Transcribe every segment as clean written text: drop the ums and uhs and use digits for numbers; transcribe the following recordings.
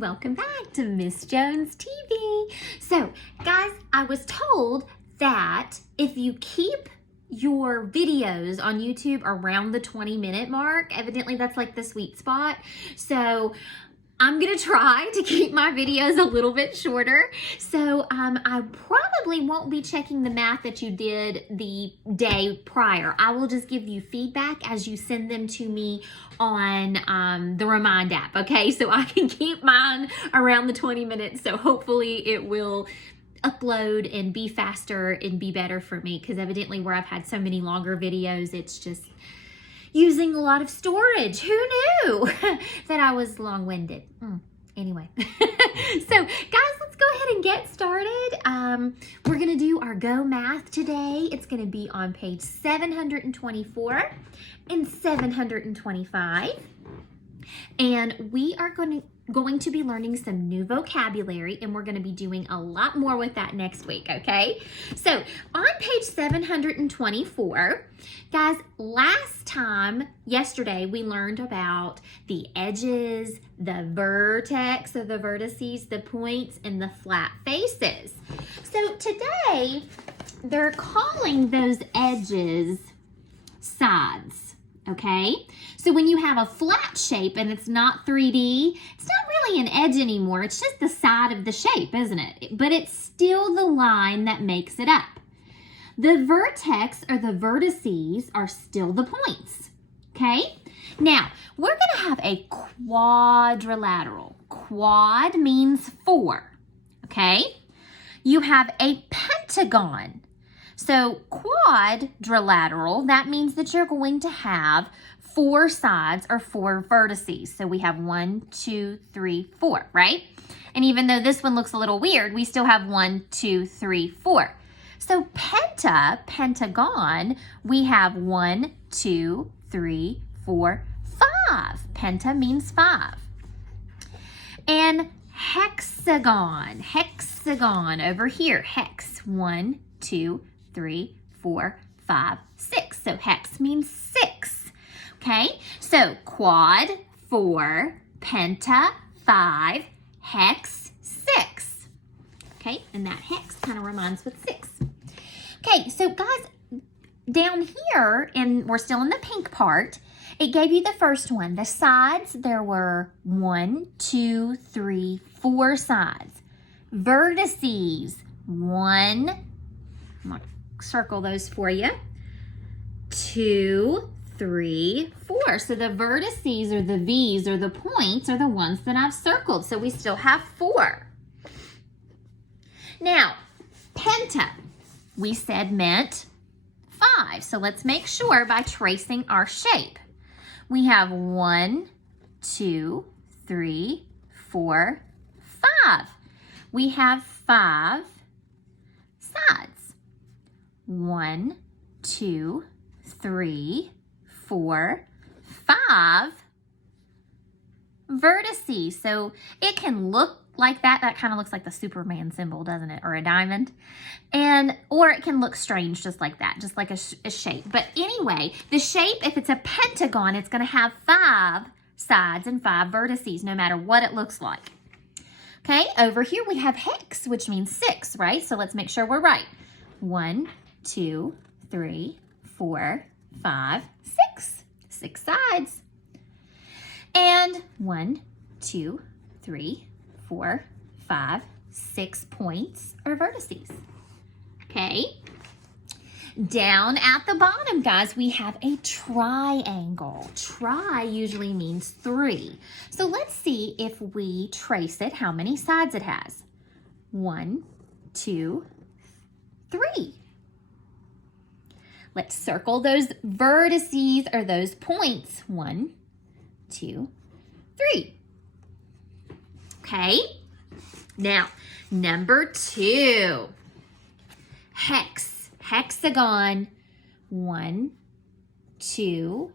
welcome back to Miss Jones TV. So guys, I was told that if you keep your videos on YouTube around the 20-minute mark, evidently that's like the sweet spot. So I'm gonna try to keep my videos a little bit shorter. So I probably won't be checking the math that you did the day prior. I will just give you feedback as you send them to me on the Remind app, okay? So I can keep mine around the 20 minutes. So hopefully it will upload and be faster and be better for me, because evidently where I've had so many longer videos, it's just using a lot of storage. Who knew that I was long-winded? Anyway, so guys, let's go ahead and get started. We're gonna do our Go Math today. It's gonna be on page 724 and 725. And we are going to be learning some new vocabulary, and we're going to be doing a lot more with that next week, okay? So on page 724, guys, yesterday, we learned about the edges, the vertex or the vertices, the points, and the flat faces. So today, they're calling those edges sides. Okay, so when you have a flat shape and it's not 3D, it's not really an edge anymore. It's just the side of the shape, isn't it? But it's still the line that makes it up. The vertex or the vertices are still the points. Okay, now we're going to have a quadrilateral. Quad means 4. Okay, you have a pentagon. So quadrilateral, that means that you're going to have 4 sides or 4 vertices. So we have 1, 2, 3, 4, right? And even though this one looks a little weird, we still have 1, 2, 3, 4. So pentagon, we have 1, 2, 3, 4, 5. Penta means 5. And hexagon over here, hex, 1, 2, 3, 4, 5, 6. So hex means 6. Okay, so quad, 4, penta, 5, hex, 6. Okay, and that hex kind of rhymes with 6. Okay, so guys, down here, and we're still in the pink part, it gave you the first one. The sides, there were 1, 2, 3, 4 sides. Vertices, 1, I'm going to circle those for you, 2, 3, 4. So the vertices or the V's or the points are the ones that I've circled. So we still have 4. Now, penta, we said meant 5. So let's make sure by tracing our shape. We have 1, 2, 3, 4, 5. We have 5 sides. 1, 2, 3, 4, 5 vertices. So it can look like that. That kind of looks like the Superman symbol, doesn't it? Or a diamond. Or it can look strange just like that, just like a shape. But anyway, the shape, if it's a pentagon, it's going to have 5 sides and 5 vertices, no matter what it looks like. Okay, over here we have hex, which means 6, right? So let's make sure we're right. 1, 2, 3, 4, 5, 6. 6 sides. And 1, 2, 3, 4, 5, 6 points or vertices. Okay. Down at the bottom, guys, we have a triangle. Tri usually means 3. So let's see if we trace it, how many sides it has. 1, 2, 3. Let's circle those vertices or those points. 1, 2, 3. Okay. Now, number 2. Hexagon. 1, 2,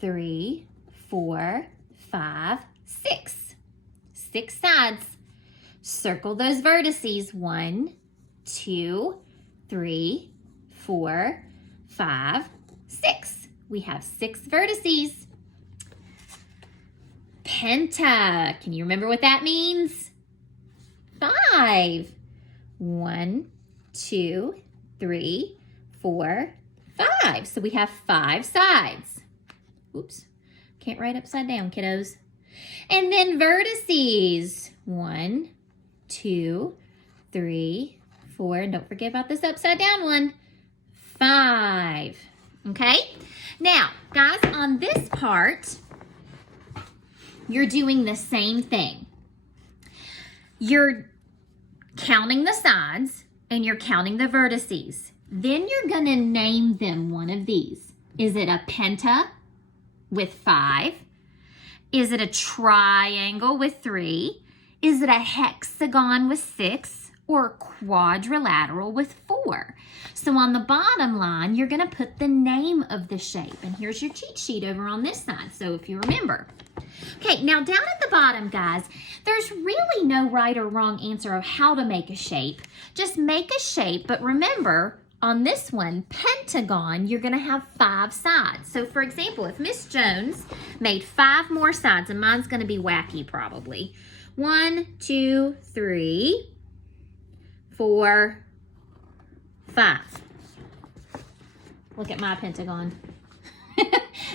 3, 4, 5, 6. 6 sides. Circle those vertices. 1, 2, 3, 4, 5, 6. We have 6 vertices. penta. Can you remember what that means? 5. 1, 2, 3, 4, 5. So we have 5 sides. Oops. Can't write upside down, kiddos. And then vertices. 1, 2, 3, 4. And don't forget about this upside down one. 5. Okay? Now, guys, on this part, you're doing the same thing. You're counting the sides and you're counting the vertices. Then you're going to name them one of these. Is it a penta with 5? Is it a triangle with 3? Is it a hexagon with 6? Or a quadrilateral with 4? So on the bottom line, you're going to put the name of the shape. And here's your cheat sheet over on this side, so if you remember. Okay, now down at the bottom, guys, there's really no right or wrong answer of how to make a shape. Just make a shape, but remember, on this one, pentagon, you're going to have 5 sides. So, for example, if Miss Jones made 5 more sides, and mine's going to be wacky probably. 1, 2, 3, 4, 5. Look at my pentagon.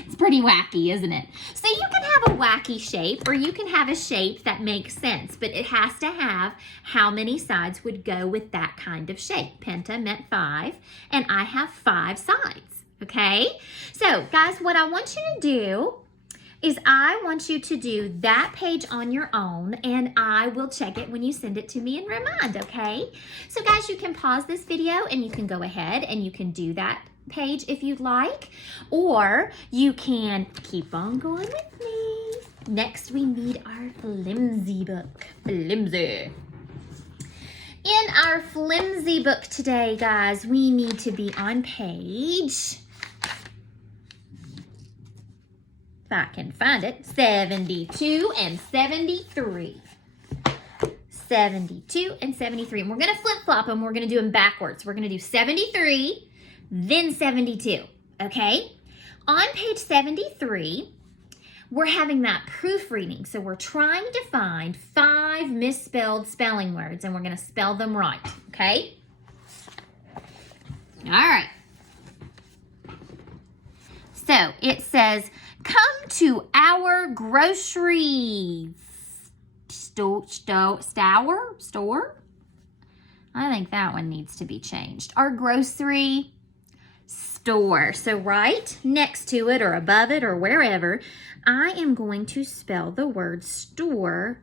It's pretty wacky, isn't it? So you can have a wacky shape, or you can have a shape that makes sense, but it has to have how many sides would go with that kind of shape. Penta meant 5, and I have 5 sides, okay? So, guys, what I want you to do is I want you to do that page on your own, and I will check it when you send it to me and remind, okay? So, guys, you can pause this video, and you can go ahead and you can do that page if you'd like, or you can keep on going with me. Next, we need our flimsy book. Flimsy. In our flimsy book today, guys, we need to be on page, if I can find it, 72 and 73. 72 and 73. And we're going to flip-flop them. We're going to do them backwards. We're going to do 73, then 72, okay? On page 73, we're having that proofreading. So we're trying to find 5 misspelled spelling words, and we're going to spell them right, okay? All right. So it says, come to our grocery store. I think that one needs to be changed. Our grocery store. So right next to it or above it or wherever, I am going to spell the word store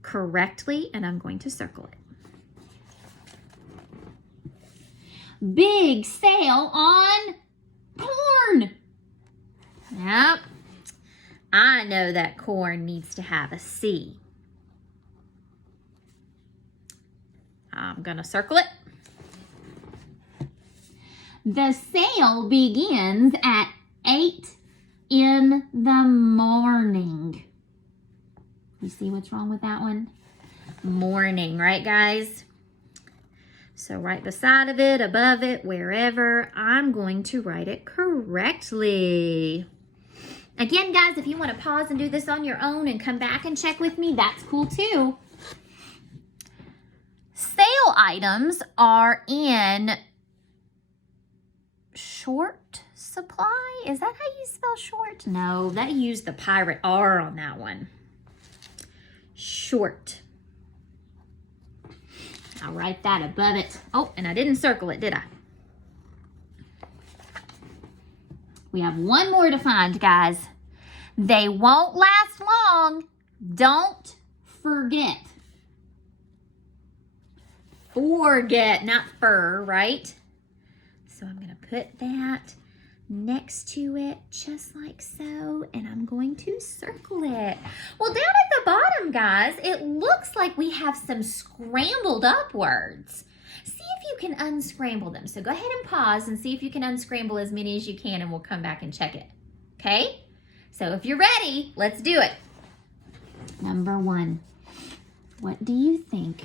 correctly, and I'm going to circle it. Big sale on corn. Yep. I know that corn needs to have a C. I'm going to circle it. The sale begins at 8 in the morning. You see what's wrong with that one? Morning, right, guys? So right beside of it, above it, wherever, I'm going to write it correctly. Again, guys, if you want to pause and do this on your own and come back and check with me, that's cool too. Sale items are in short supply. Is that how you spell short? No, that used the pirate R on that one. Short. I'll write that above it. Oh, and I didn't circle it, did I? We have one more to find, guys. They won't last long. Don't forget. Forget, not fur, right? So I'm going to put that next to it just like so, and I'm going to circle it. Well, down at the bottom, guys, it looks like we have some scrambled up words. See if you can unscramble them. So go ahead and pause and see if you can unscramble as many as you can, and we'll come back and check it. Okay? So if you're ready, let's do it. Number 1. What do you think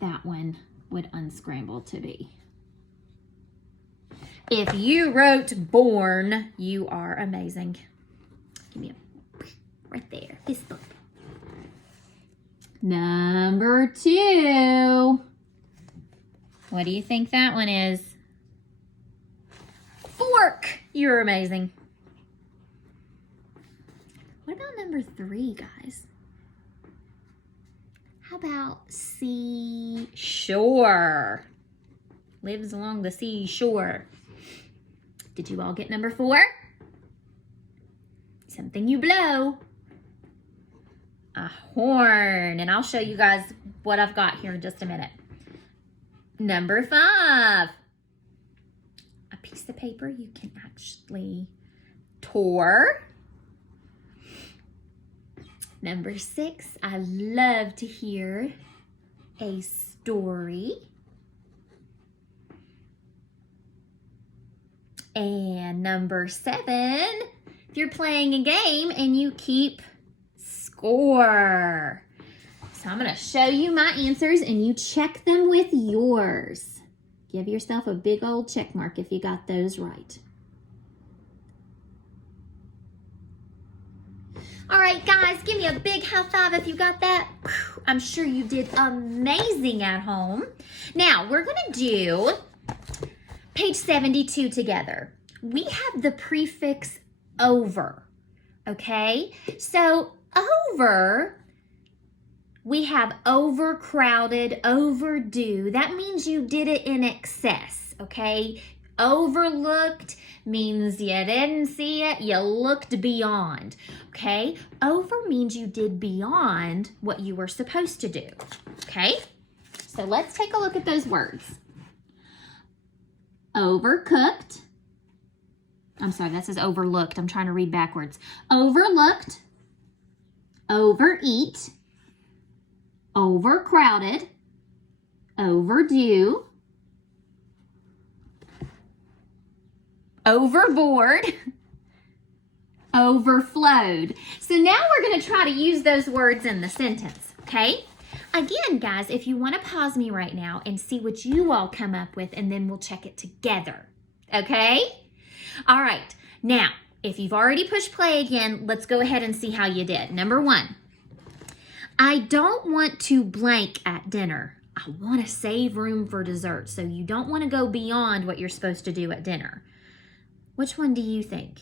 that one would unscramble to be? If you wrote born, you are amazing. Give me a right there, fist bump. Number 2. What do you think that one is? Fork. You're amazing. What about number 3, guys? How about seashore? Lives along the seashore. Did you all get number 4? Something you blow. A horn. And I'll show you guys what I've got here in just a minute. Number 5. A piece of paper you can actually tore. Number 6. I love to hear a story. And number 7, if you're playing a game and you keep score. So I'm going to show you my answers and you check them with yours. Give yourself a big old check mark if you got those right. All right, guys, give me a big high five if you got that. I'm sure you did amazing at home. Now, we're going to do page 72 together. We have the prefix over, okay? So over, we have overcrowded, overdue. That means you did it in excess, okay? Overlooked means you didn't see it, you looked beyond, okay? Over means you did beyond what you were supposed to do, okay? So let's take a look at those words. Overcooked. I'm sorry, that says overlooked. I'm trying to read backwards. Overlooked, overeat, overcrowded, overdue, overboard, overflowed. So now we're going to try to use those words in the sentence, okay? Again, guys, if you want to pause me right now and see what you all come up with, and then we'll check it together, okay? All right. Now, if you've already pushed play again, let's go ahead and see how you did. Number 1, I don't want to blank at dinner. I want to save room for dessert. So you don't want to go beyond what you're supposed to do at dinner. Which one do you think?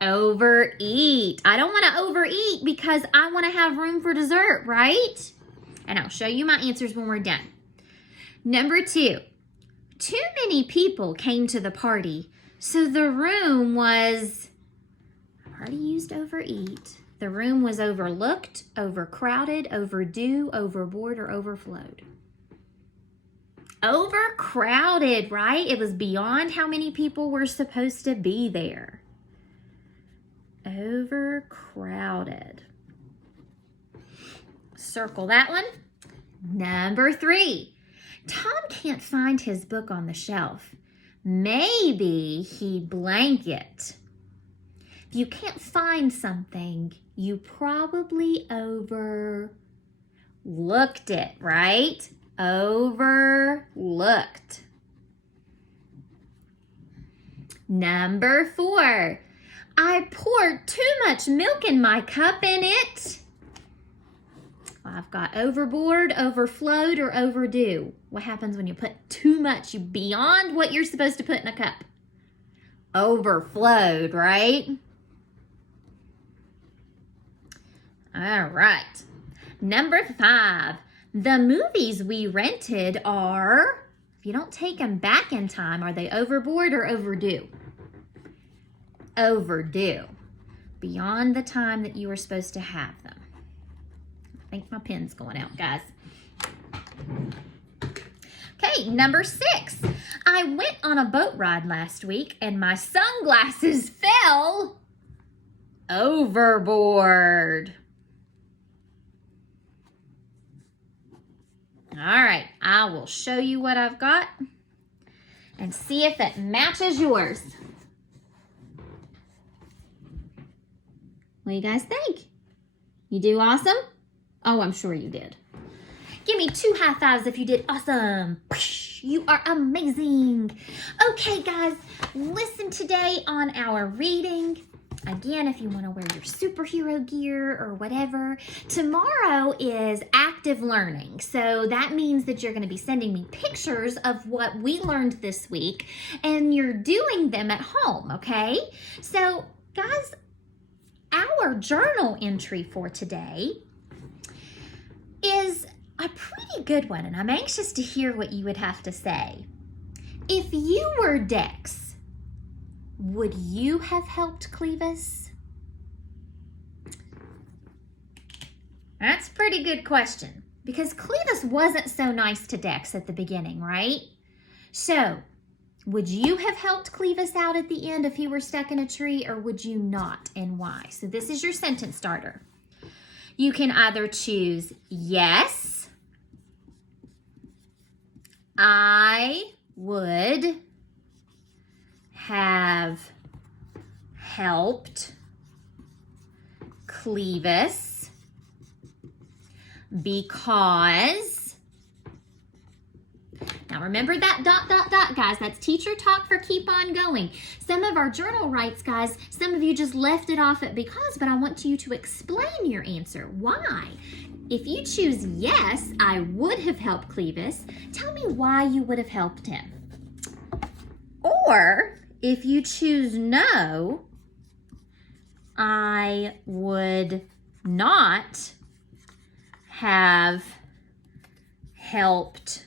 Overeat. I don't want to overeat because I want to have room for dessert, right? And I'll show you my answers when we're done. Number 2, too many people came to the party, so the room was, I've already used overeat. The room was overlooked, overcrowded, overdue, overboard, or overflowed. Overcrowded, right? It was beyond how many people were supposed to be there. Overcrowded. Circle that one. Number 3. Tom can't find his book on the shelf. Maybe he blank it. If you can't find something, you probably overlooked it, right? Overlooked. Number 4. I poured too much milk in my cup and it... I've got overboard, overflowed, or overdue. What happens when you put too much beyond what you're supposed to put in a cup? Overflowed, right? All right. Number 5. The movies we rented are, if you don't take them back in time, are they overboard or overdue? Overdue. Beyond the time that you were supposed to have them. I think my pen's going out, guys. Okay, number 6. I went on a boat ride last week and my sunglasses fell overboard. All right, I will show you what I've got and see if it matches yours. What do you guys think? You do awesome? Oh, I'm sure you did. Give me 2 high fives if you did awesome. You are amazing. Okay, guys, listen today on our reading. Again, if you want to wear your superhero gear or whatever. Tomorrow is active learning. So that means that you're going to be sending me pictures of what we learned this week, and you're doing them at home, okay? So, guys, our journal entry for today is a pretty good one, and I'm anxious to hear what you would have to say. If you were Dex, would you have helped Clevis? That's a pretty good question, because Clevis wasn't so nice to Dex at the beginning, right? So, would you have helped Clevis out at the end if he were stuck in a tree, or would you not, and why? So this is your sentence starter. You can either choose yes, I would have helped Clevis because, now remember that ... guys, that's teacher talk for keep on going. Some of our journal writes, guys, some of you just left it off at because, but I want you to explain your answer. Why? If you choose yes, I would have helped Clevis, tell me why you would have helped him. Or if you choose no, I would not have helped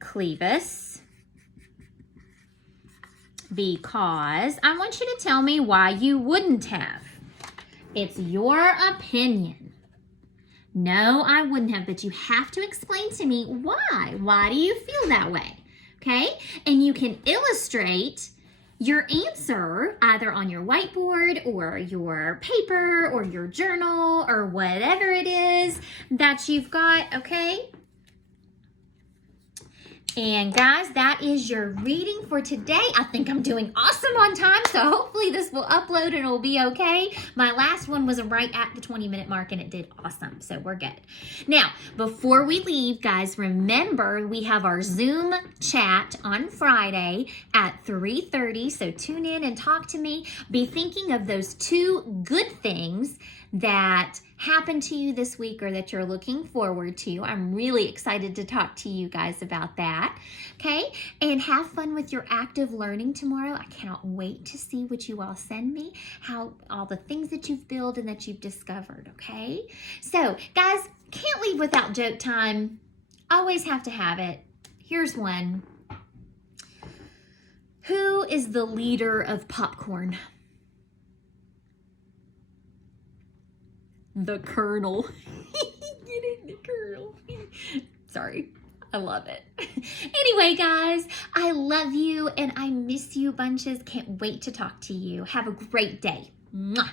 Clevis because, I want you to tell me why you wouldn't have. It's your opinion. No, I wouldn't have, but you have to explain to me why. Why do you feel that way? Okay? And you can illustrate your answer either on your whiteboard or your paper or your journal or whatever it is that you've got, okay? And guys, that is your reading for today. I think I'm doing awesome on time, so hopefully this will upload and it'll be okay. My last one was right at the 20-minute mark and it did awesome, so we're good. Now, before we leave, guys, remember we have our Zoom chat on Friday at 3:30, so tune in and talk to me. Be thinking of those 2 good things that happened to you this week or that you're looking forward to. I'm really excited to talk to you guys about that. Okay? And have fun with your active learning tomorrow. I cannot wait to see what you all send me, how all the things that you've built and that you've discovered. Okay? So, guys, can't leave without joke time. Always have to have it. Here's one. Who is the leader of popcorn? The Colonel. Get it, the Colonel. Sorry, I love it. Anyway, guys, I love you and I miss you bunches. Can't wait to talk to you. Have a great day. Mwah.